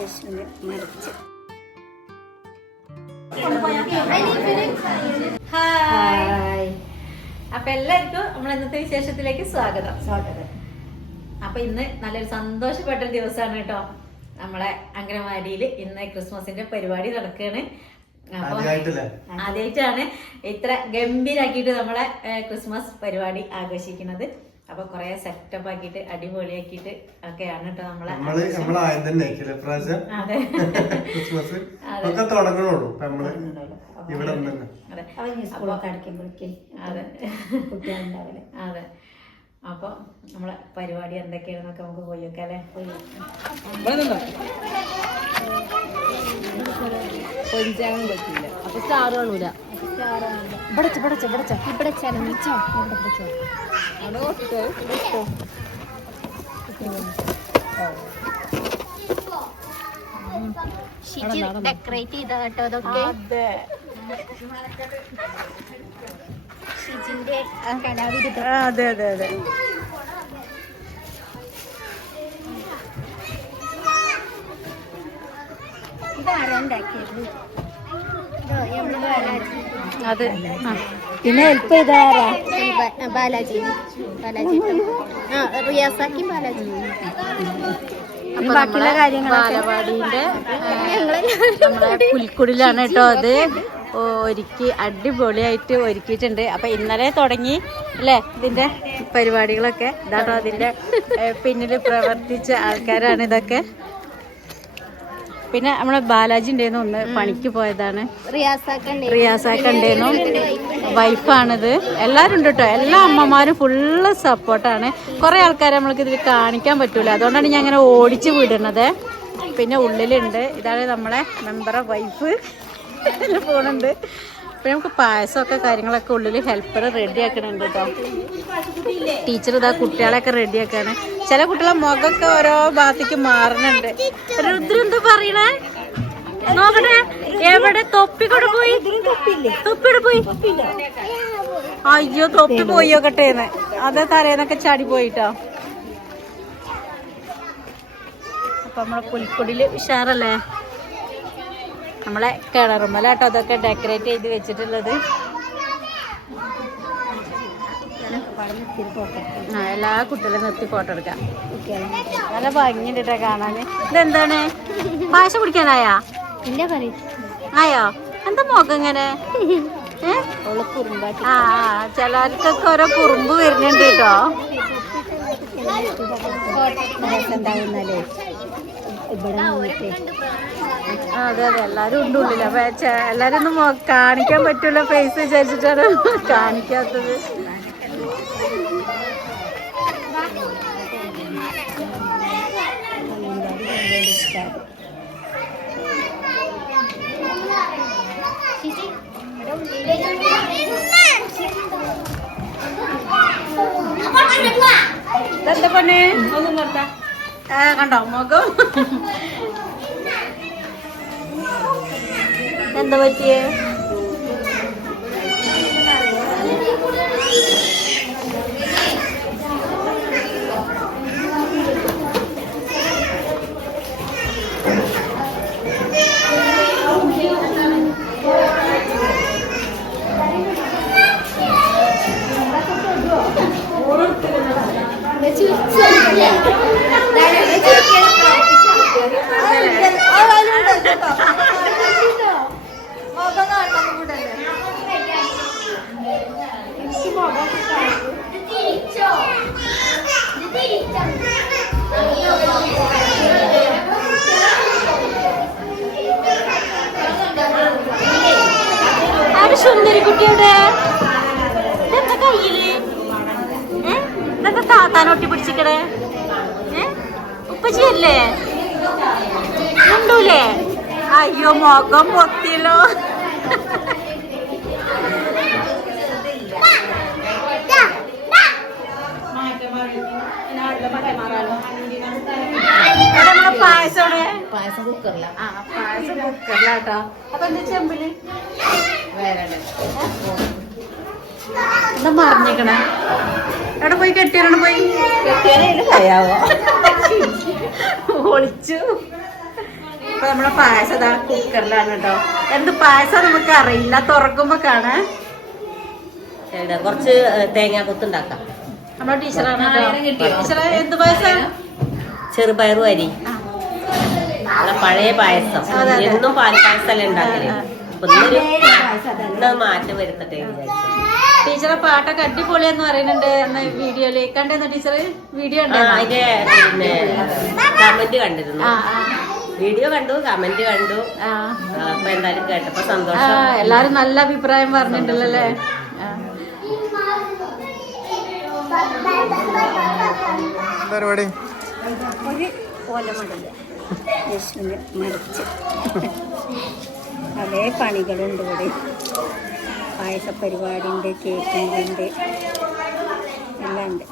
യേശുവിനെ മരിച്ചു. ഹായ്. അപ്പൊ എല്ലാവർക്കും നമ്മൾ ഇന്നത്തെ വിശേഷത്തിലേക്ക് സ്വാഗതം. അപ്പൊ ഇന്ന് നല്ലൊരു സന്തോഷപ്പെട്ട ദിവസമാണ് കേട്ടോ. നമ്മളെ അംഗനവാടിയിൽ ഇന്ന് ക്രിസ്മസിന്റെ പരിപാടി നടക്കുകയാണ്. ആദ്യമായിട്ടാണ് ഇത്ര ഗംഭീരാക്കിയിട്ട് നമ്മളെ ക്രിസ്മസ് പരിപാടി ആഘോഷിക്കുന്നത്. അപ്പൊ കൊറേ സെറ്റപ്പ് ആക്കിയിട്ട് അടിപൊളിയാക്കിയിട്ട് ഒക്കെയാണ് കേട്ടോ നമ്മളെ. അതെ. അപ്പൊ നമ്മളെ പരിപാടി എന്തൊക്കെയാണെന്നൊക്കെ നമുക്ക് പോയൊക്കെ അല്ലെ. പൊരിച്ചാകാൻ പറ്റില്ല. അപ്പൊ സ്റ്റാർ കാണൂല. ഡെക്കറേറ്റ് ചെയ്ത കേട്ടോ അതൊക്കെ. ഷിജിന്റെ കലാവിരുദ്ധ. അതെ അതെ അതെ. ഇതാരുണ്ടാക്കിയത്? അത് പിന്നെ ഹെൽപ്പ് ചെയ്താരാ? ബാലാജി റിയാസാക്കി ബാലാജി. ബാക്കിയുള്ള ബാലവാടിന്റെ നമ്മളെ പുൽക്കുടിലാണ് കേട്ടോ. അത് ഒരുക്കി അടിപൊളിയായിട്ട് ഒരുക്കിയിട്ടുണ്ട്. അപ്പൊ ഇന്നലെ തുടങ്ങി അല്ലേ ഇതിന്റെ പരിപാടികളൊക്കെ. ഇതാട്ടോ അതിന്റെ പിന്നില് പ്രവർത്തിച്ച ആൾക്കാരാണ് ഇതൊക്കെ. പിന്നെ നമ്മളെ ബാലാജി ഉണ്ടായിരുന്നു, ഒന്ന് പണിക്ക് പോയതാണ്. റിയാസാക്കുണ്ടായിരുന്നു, വൈഫാണിത്. എല്ലാവരും ഉണ്ട് കേട്ടോ. എല്ലാ അമ്മമാരും ഫുള്ള് സപ്പോർട്ടാണ്. കുറെ ആൾക്കാരെ നമ്മൾക്ക് ഇതിൽ കാണിക്കാൻ പറ്റൂല, അതുകൊണ്ടാണ് ഞാൻ അങ്ങനെ ഓടിച്ചു വിടുന്നത്. പിന്നെ ഉള്ളിലുണ്ട്, ഇതാണ് നമ്മളെ മെമ്പറെ വൈഫ് പോണുണ്ട്. പിന്നെ നമുക്ക് പായസമൊക്കെ കാര്യങ്ങളൊക്കെ ഉള്ളിൽ ഹെൽപ്പർ റെഡി ആക്കണുണ്ട് കേട്ടോ. ടീച്ചർ ഇതാ കുട്ടികളെയൊക്കെ റെഡി ആക്കാണ്. ചില കുട്ടികളെ മുഖമൊക്കെ ഓരോ ഭാഗത്തേക്ക് മാറുന്നുണ്ട്. രുദ്ര എന്താ പറയണേ നോക്കട്ടെ. എവിടെ തൊപ്പിക്കൂടെ പോയി? തൊപ്പിയുടെ പോയി. അയ്യോ തൊപ്പി പോയി നോക്കട്ടേന്ന്. അതേ തലേന്നൊക്കെ ചാടി പോയിട്ടോ. അപ്പൊ നമ്മളെ പുൽക്കൊടിയില് ഉഷാറല്ലേ. നമ്മളെ കിണറുമലാട്ടോ അതൊക്കെ ഡെക്കറേറ്റ് ചെയ്ത് വെച്ചിട്ടുള്ളത്. എല്ലാ കുട്ടികളും നിർത്തി ഫോട്ടോ എടുക്കാം. നല്ല ഭംഗിയുണ്ട് കാണാന്. ഇതെന്താണ്, പായസം കുടിക്കാനായാ? ആയോ? എന്താ മുഖം ഇങ്ങനെ? ആ ചിലർക്കൊക്കെ ഓരോ കുറുമ്പ് വരുന്നുണ്ട് കേട്ടോ. അതെ അതെ, എല്ലാരും ഉണ്ട് ഉള്ളിൽ. അപ്പൊ എല്ലാരും ഒന്നും കാണിക്കാൻ പറ്റൂല ഫേസ് വിചാരിച്ചിട്ടാണ് കാണിക്കാത്തത്. എന്താ പണി? ഒന്നും നിർത്താ. കണ്ടോ മുഖം എന്താ പറ്റിയേ? സുന്ദരി കുട്ടിയുടെ എന്താ കയ്യില്? എന്താ താത്താനൊട്ടി പിടിച്ചിക്കടേ? ഉപ്പച്ചിയല്ലേ? ഉണ്ടൂലേ? അയ്യോ മുഖം പൊത്തിയല്ലോ. പായസം കുക്കറില. പായസം കുക്കറിലാട്ടോ. അപ്പൊ എന്താ ചെമ്പില് എന്താ മറിഞ്ഞേക്കണേ? എവിടെ പോയി കെട്ടിയാലോ? പോയി കെട്ടിയാലോ? ഒളിച്ചു. ഇപ്പൊ നമ്മളെ പായസം ഇതാ കുക്കറിലാണ് കേട്ടോ. എന്ത് പായസം നമുക്ക് അറിയില്ല, തുറക്കുമ്പോ കാണാൻ. കുറച്ച് തേങ്ങ കൊത്തുണ്ടാക്കാം. നമ്മളെ ടീച്ചറാണ് ടീച്ചറെ. എന്ത് പായസം? ചെറുപയറും അരി, പഴയ പായസം. എന്നും പാൽപ്പായസല്ലേ ഉണ്ടാക്കല്. അപ്പൊ ഇന്നൊരു മാറ്റം വരുത്തട്ടെ വിചാരിച്ചു. ടീച്ചറെ പാട്ടൊക്കെ അടിപൊളിയെന്ന് പറയുന്നുണ്ട് വീഡിയോയില്. കണ്ടെന്ന ടീച്ചറ് വീഡിയോ അതിന്റെ പിന്നെ കമന്റ് കണ്ടിരുന്നു. വീഡിയോ കണ്ടു, കമന്റ് കണ്ടു. അപ്പൊ എന്തായാലും കേട്ടപ്പോ സന്തോഷം. എല്ലാരും നല്ല അഭിപ്രായം പറഞ്ഞിട്ടുണ്ടല്ലോ അല്ലേ? പരിപാടി ഒരു ഓലമടല്ല യേശുവിനെ മറിച്ച് അതേ പണികളുണ്ട് ഇവിടെ. പായസ പരിപാടി ഉണ്ട്, കേക്കിൻ്റെ ഉണ്ട്, എല്ലാം ഉണ്ട്.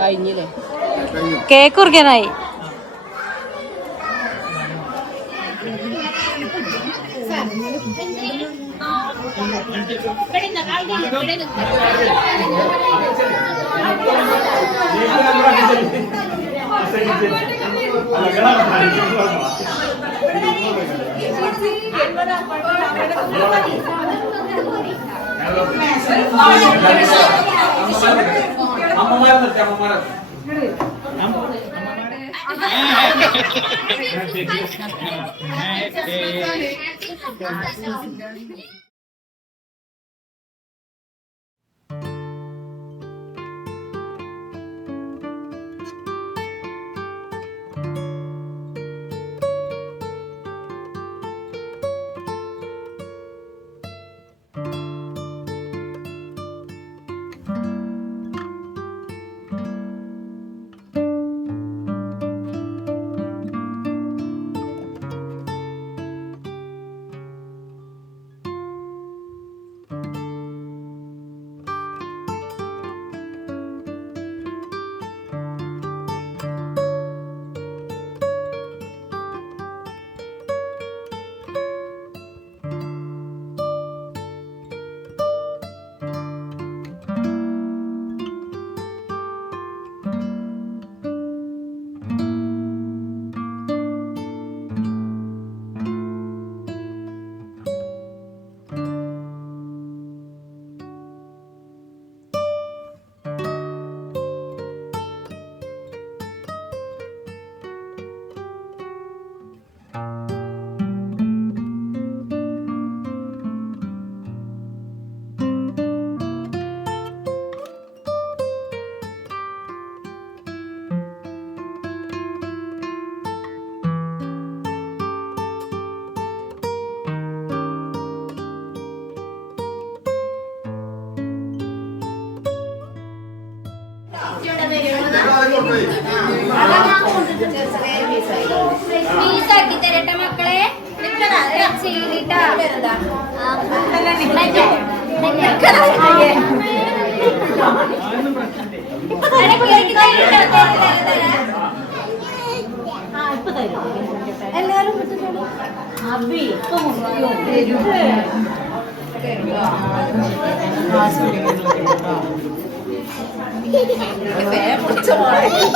കഴിഞ്ഞില്ലേ? കേക്ക് കുറിക്കാനായി. പീസാക്കി തരട്ടെ മക്കളെ. എല്ലാരും അബി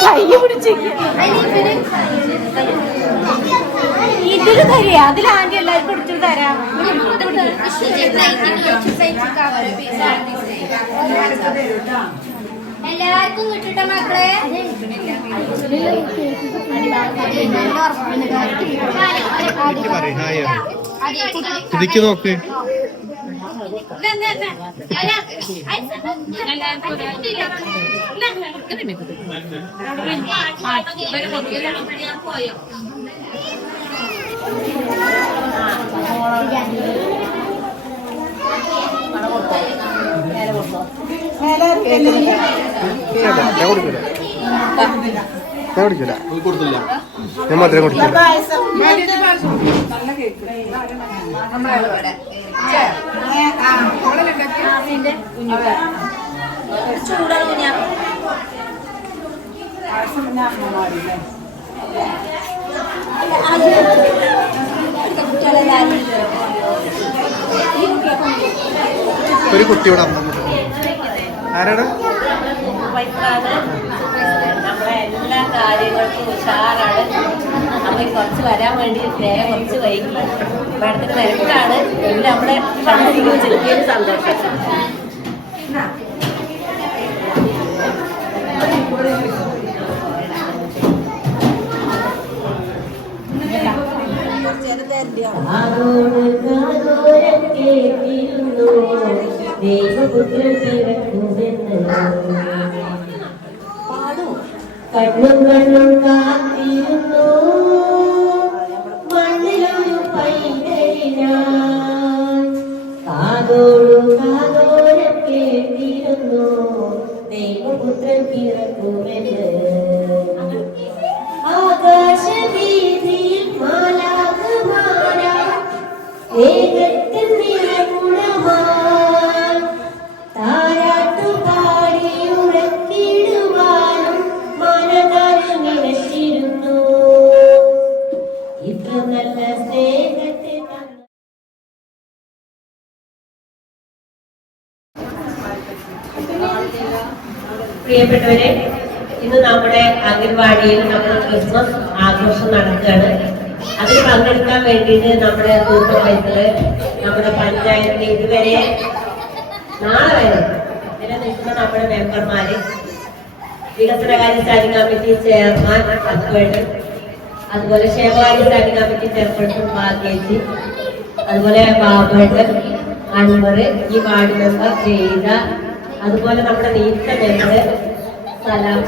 കൈ പിടിച്ച് ഇതില് തരിക, അതിൽ ആന്റി എല്ലാവർക്കും എടുത്തിട്ട് തരാം. എല്ലാവർക്കും കിട്ടിട്ട മക്കളെ. ഇതിക്ക് നോക്ക്. ഞാൻ കുടിക്കില്ല, ഞാൻ മധുരം കുടിക്കില്ല. ഒരു കുട്ടിയോട് അമ്മ ആരാണ്? നമ്മളെ എല്ലാ കാര്യങ്ങൾക്കും ഉഷാറാണ്. അപ്പൊ കുറച്ച് വരാൻ വേണ്ടി കുറച്ച് വൈകി. മാഡത്തിന് തിരക്കാണ്. എല്ലാം നമ്മുടെ കണ്ടിരിക്കുന്ന ചെറിയൊരു സന്തോഷം. കണ്ണും കണ്ണും കാത്തിരുന്നു മണ്ണിലൊരു പൈതലിനാൻ കാതോടും കാതോരം കേട്ടിരുന്നു ദൈവപുത്രൻ പിറക്കുമെന്ന്. ആകാശവീതിയിൽ മാലാഖമാരാ വേഗത്തിൽ നിറകുണമാൻ താരാട്ടുപാടിയുറക്കിടുവാനും മനതാരിൽ നിലച്ചിരുന്നു. ഇത്ര നല്ല സ്നേഹത്തെ പ്രിയപ്പെട്ടവരെ, ഇന്ന് നമ്മുടെ അംഗൻവാടിയിൽ നമ്മൾ ക്രിസ്മസ് ആഘോഷം നടക്കുകയാണ്. അതിൽ പങ്കെടുക്കാൻ വേണ്ടിയിട്ട് നമ്മുടെ സൂപ്പർവൈസറ്, നമ്മുടെ പഞ്ചായത്തിൽ ഇതുവരെ നാളെ വരെ നിലനിൽക്കുന്ന നമ്മുടെ മെമ്പർമാര്, വികസനകാര്യ സ്റ്റാൻഡിംഗ് കമ്മിറ്റി ചെയർമാൻ അദ്വൈഡ്, അതുപോലെ ക്ഷേമകാര്യ സ്റ്റാൻഡിംഗ് കമ്മിറ്റി ചെയർപേഴ്സൺ ഭാഗ്യേച്ചി, അതുപോലെ ബാബേട്ട്, അൻവർ, ഈ വാർഡ് മെമ്പർ ജയിത, അതുപോലെ നമ്മുടെ നീത്ത മെമ്പർ സലാം,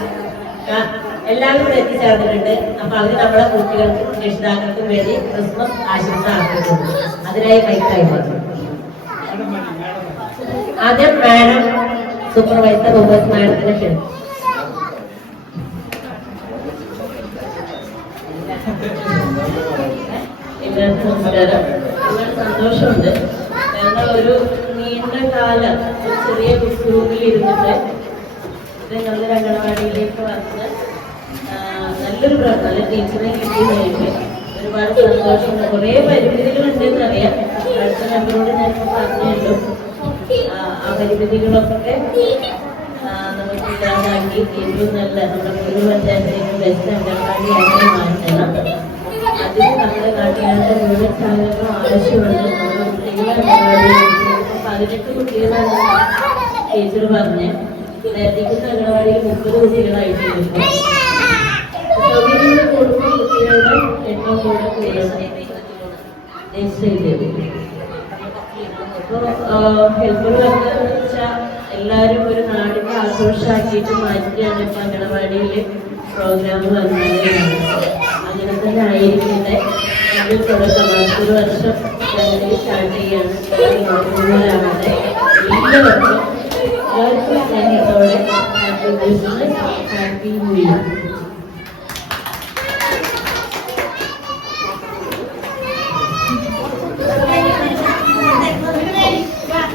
എല്ലാവരും ഇവിടെ എത്തിച്ചേർന്നിട്ടുണ്ട്. അപ്പൊ അവര് നമ്മുടെ കുട്ടികൾക്കും രക്ഷിതാക്കൾക്കും വേണ്ടി ക്രിസ്മസ് ആശംസ ആർപ്പിക്കുന്നു. അതിനായി മൈക്കായി വന്നു. ആദ്യം മാഡം സൂപ്പർവൈസർ റൂബേഴ്സ് മാഡത്തിനെ ക്ഷണിച്ചു. എല്ലാവർക്കും നമസ്കാരം. ഒരുപാട് സന്തോഷമുണ്ട്. ഞങ്ങൾ ഒരു നീണ്ട കാലം ഒരു ചെറിയ റൂമിൽ ഇരുന്നിട്ട് നല്ലൊരു അംഗനവാടിയിലേക്ക് വന്ന് നല്ലൊരു നല്ല ടീച്ചറെ കിട്ടിയതായിട്ട് ഒരുപാട് സന്തോഷമുണ്ട്. കുറേ പരിമിതികളുണ്ടെന്ന് അറിയാം. അടുത്ത മെമ്പറോട് ഞാനിപ്പോൾ പറഞ്ഞുള്ളൂ. ആ പരിമിതികളൊക്കെ നമുക്ക് ഇല്ലാതാക്കി ഏറ്റവും നല്ല നമ്മുടെ ഒരു പഞ്ചായത്തിലേക്ക് ബെസ്റ്റ് അംഗനവാടി ആയി മാറ്റണം. അതിന് നമ്മുടെ നാട്ടുകാരുടെ മുഴുവൻ സഹകരണം ആവശ്യമുണ്ട്. നമ്മുടെ കുട്ടികളെ അംഗനവാടി 18 കുട്ടികളാണ് ടീച്ചർ പറഞ്ഞ്. നേരത്തേക്കുന്ന അംഗനവാടിയിൽ 30 കുട്ടികളായിട്ടുണ്ട്. സൗകര്യങ്ങൾ കൊടുക്കുന്ന കുട്ടികളുടെ എണ്ണം കൂടെ നിശ്ചയിച്ചത്. അപ്പോൾ ഹെൽപ്പർ പറഞ്ഞതെന്ന് വെച്ചാൽ എല്ലാവരും ഒരു നാടിന്റെ ആഘോഷമാക്കിയിട്ട് മാറ്റിയാണ് ഇപ്പൊ അംഗനവാടിയിൽ പ്രോഗ്രാം വന്നത്. അങ്ങനെ തന്നെ ആയിരിക്കട്ടെ. ഞങ്ങൾ തുടക്കമാണ്. ഒരു വർഷം ഞങ്ങൾ സ്റ്റാർട്ട് ചെയ്യാണ്. എല്ലാവർക്കും സ്നേഹത്തോടെ ഹാപ്പി ന്യൂ ഇയർ.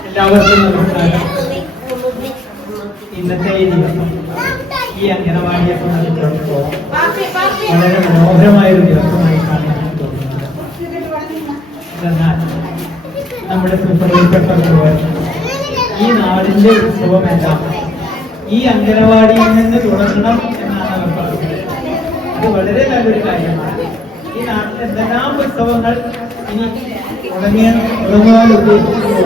എല്ലാവർക്കും നമസ്കാരം. ഇന്നത്തെ ഈ ദിവസം ഈ അംഗനവാടിയെ സംബന്ധിച്ചിടത്തോളം വളരെ മനോഹരമായ ഒരു ദിവസമായിട്ടാണ് എനിക്ക് തോന്നുന്നത്. എന്നാൽ നമ്മുടെ പ്രിയപ്പെട്ടവർ ഈ നാടിന്റെ ഉത്സവമെല്ലാം ഈ അംഗനവാടിയിൽ നിന്ന് തുടങ്ങണം എന്നാണ് അവർ പറഞ്ഞത്. ഇത് വളരെ നല്ലൊരു കാര്യമാണ്. ഈ നാട്ടിൽ എന്തെല്ലാം ഉത്സവങ്ങൾ ഇനി തുടങ്ങാൻ ഉദ്ദേശിക്കുന്നു.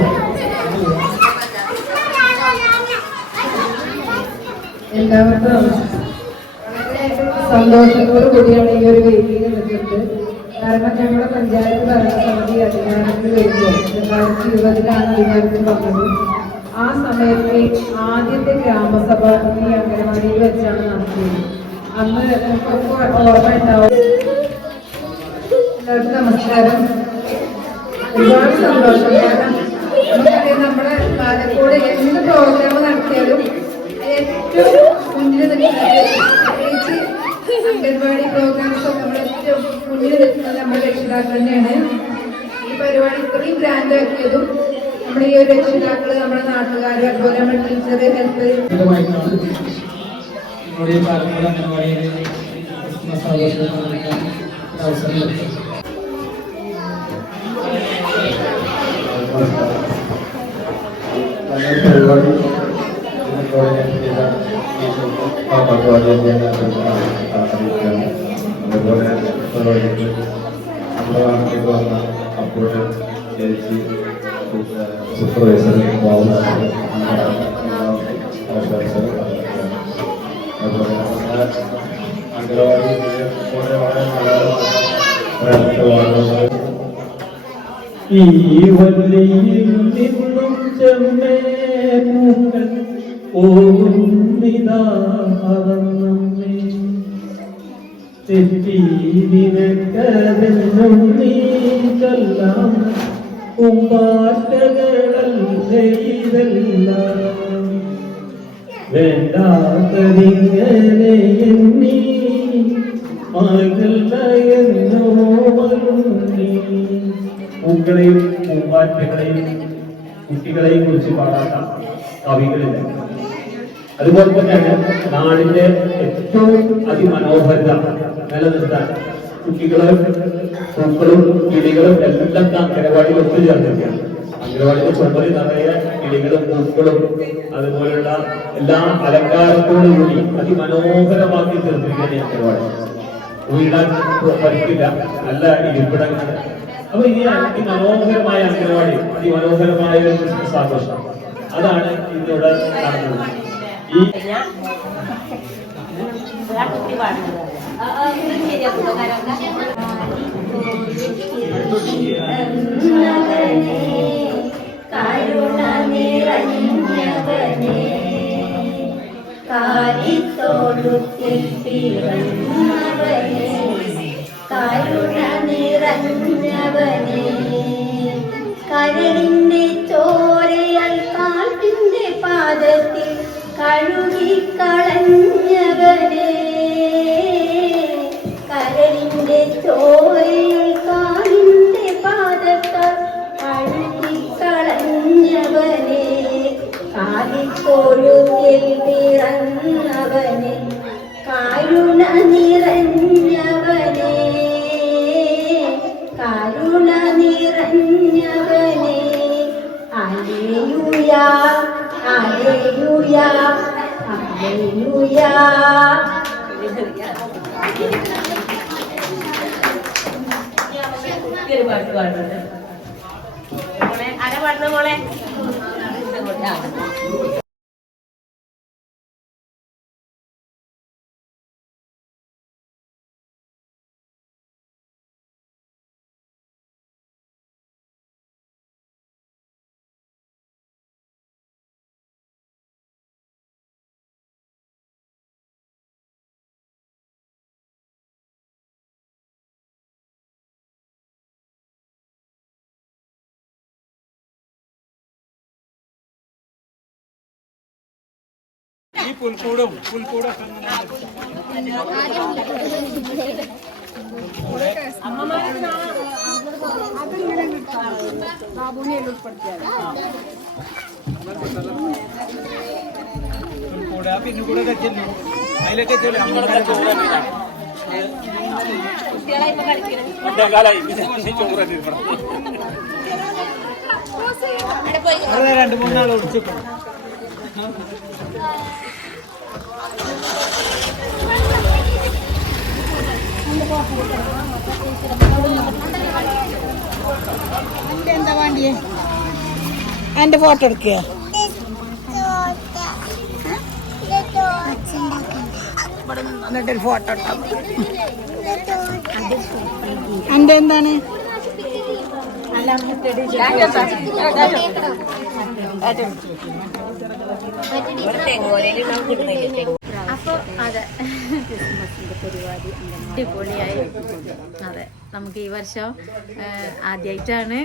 എല്ലാവർക്കും വളരെ സന്തോഷത്തോടു കൂടിയാണ് ഈ ഒരു വേദിയിൽ നിൽക്കുന്നത്. കാരണം നമ്മുടെ പഞ്ചായത്ത് ഭരണസമിതി അധികാരത്തിൽ വരുമ്പോൾ 2020 അധികാരത്തിൽ വന്നത്. ആ സമയത്ത് ആദ്യത്തെ ഗ്രാമസഭ ഈ അംഗനവാടിയിൽ വെച്ചാണ് നടത്തിയത്. അന്ന് നമുക്കൊക്കെ ഓർമ്മ ഉണ്ടാവും. എല്ലാവർക്കും നമസ്കാരം. ഒരുപാട് സന്തോഷം. കാരണം നമുക്കറിയാം, നമ്മുടെ പാലക്കോട് എന്ത് പ്രോഗ്രാം നടത്തിയാലും ഏറ്റവും മുന്നിൽ നിൽക്കുന്നത്, പ്രത്യേകിച്ച് അംഗൻവാടി പ്രോഗ്രാംസ് ഒക്കെ നമ്മൾ ഏറ്റവും മുന്നിൽ നിൽക്കുന്നത് നമ്മുടെ രക്ഷിതാക്കൾ തന്നെയാണ്. ഈ പരിപാടി ഇത്രയും ഗ്രാൻഡ് ആക്കിയതും നമ്മുടെ ഈ ഒരു രക്ഷിതാക്കൾ, നമ്മുടെ നാട്ടുകാർ, അതുപോലെ നമ്മുടെ ടീച്ചർ, ഹെൽത്ത് അവസരം സൂപ്പർവൈസർ അംഗനവാടി ഈ വല്ലിയിൽ നിന്നും ചെമ്മേ പൂക്കൾ പോകുന്നിതാ പറന്നമ്മേ. തെറ്റി നിനക്കതെന്നും നീ ചൊല്ലാം പൂമ്പാറ്റകളല്ലേ ഇതെല്ലാം. വേണ്ടാത്തതിങ്ങനെ എന്നീ മകളല്ല എന്നോ മരുന്നീ. പൂക്കളെയും പൂമ്പാറ്റകളെയും കുട്ടികളെയും കുറിച്ച് പാടാത്ത കവികളില്ല. അതുപോലെ തന്നെയാണ് നാടിന്റെ ഏറ്റവും അതിമനോഹരത നിലനിർത്താൻ കുട്ടികളും പൂക്കളും കിളികളും എല്ലാം അംഗനവാടിയിൽ ഒത്തുചേർന്നിരിക്കുകയാണ്. അംഗനവാടിയുടെ ചുമരി നിറയെ കിളികളും പൂക്കളും അതുപോലുള്ള എല്ലാ അലങ്കാരത്തോടു കൂടി അതിമനോഹരമാക്കി തീർത്തിരിക്കുകയാണ് അംഗനവാടി. വീടാൻ പറ്റില്ല, നല്ല ഇരിപ്പിടങ്ങൾ. അപ്പൊ ഈ അതിമനോഹരമായ അംഗനവാടി, അതിമനോഹരമായ ഒരു ക്രിസ്മസ് ആഘോഷം, അതാണ് ഇതിലൂടെ കാണുന്നത്. ഈ കുട്ടി പാടുന്നത് ശരിയാക്കുക. കരുണ നിറഞ്ഞവനേ, കാലിത്തോടുത്തിൽ പിറന്നവനേ, കരുണ നിറഞ്ഞവനേ, കരളിന്റെ ചോരയാൽ കാട്ടിന്റെ പാദത്തിൽ കഴുകിക്കളഞ്ഞവനേ, കരളിന്റെ ചോരയാൽ കാലിന്റെ പാദത്താൽ കഴുകിക്കളഞ്ഞവനേ, കാലിത്തോഴുത്തിൽ പിറന്നവനേ, കരുണ നിറഞ്ഞവനേ, കരുണ നിറഞ്ഞവനേ. ഹല്ലേലൂയാ, ഹല്ലേലൂയാ, ഹല്ലേലൂയാ. ഒരു പാട്ട് പാടുന്നത് മോളെ, ആരാ പാടുന്നത് മോളെ? പിന്നെ കൂടെ വെച്ചല്ലോ അതിലൊക്കെ രണ്ട് മൂന്നാൾ ഒടിച്ചു എന്താ വേണ്ടിയേ എന്റെ ഫോട്ടോ എടുക്കുക എന്നിട്ടൊരു ഫോട്ടോ എടുക്കാം എന്റെ എന്താണ് അപ്പൊ അതെ അടിപൊളിയായി. അതെ, നമുക്ക് ഈ വർഷം ആദ്യമായിട്ടാണ്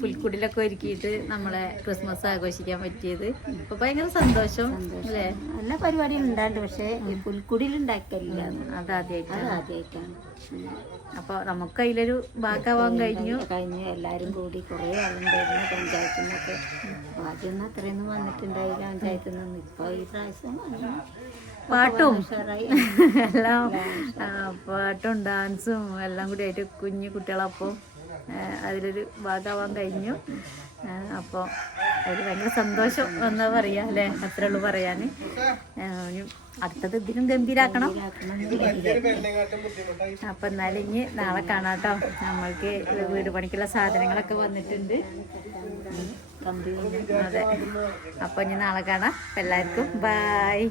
പുൽക്കുടിലൊക്കെ ഒരുക്കിയിട്ട് നമ്മളെ ക്രിസ്മസ് ആഘോഷിക്കാൻ പറ്റിയത്. അപ്പൊ ഭയങ്കര സന്തോഷം അല്ലേ? നല്ല പരിപാടികൾ ഉണ്ടായിട്ടുണ്ട്, പക്ഷേ ഈ പുൽക്കുടിയിൽ ഉണ്ടാക്കില്ല. ആദ്യമായിട്ടാണ്. അപ്പൊ നമുക്ക് അതിലൊരു ഭാഗമാവാൻ കഴിഞ്ഞു. എല്ലാവരും കൂടി കുറേ ആളുണ്ടായിരുന്നു പഞ്ചായത്തിൽ നിന്നൊക്കെ. ആദ്യമൊന്നും അത്രയൊന്നും വന്നിട്ടുണ്ടായില്ല പഞ്ചായത്തിൽ നിന്ന്. ഇപ്പൊ ഈ പ്രാവശ്യം പാട്ടും എല്ലാം പാട്ടും ഡാൻസും എല്ലാം കൂടി ആയിട്ട് കുഞ്ഞു കുട്ടികളപ്പം അതിലൊരു ഭാഗമാവാൻ കഴിഞ്ഞു. അപ്പോൾ അതിൽ ഭയങ്കര സന്തോഷം എന്നാ പറയാ അല്ലേ? അത്രേ ഉള്ളൂ പറയാൻ. അടുത്തത് ഇതിനും ഗംഭീരാക്കണം. അപ്പം എന്നാലും ഇനി നാളെ കാണാം കേട്ടോ. നമ്മൾക്ക് വീട് പണിക്കുള്ള സാധനങ്ങളൊക്കെ വന്നിട്ടുണ്ട്. അതെ, അപ്പോൾ ഇനി നാളെ കാണാം. എല്ലാവർക്കും ബായ്.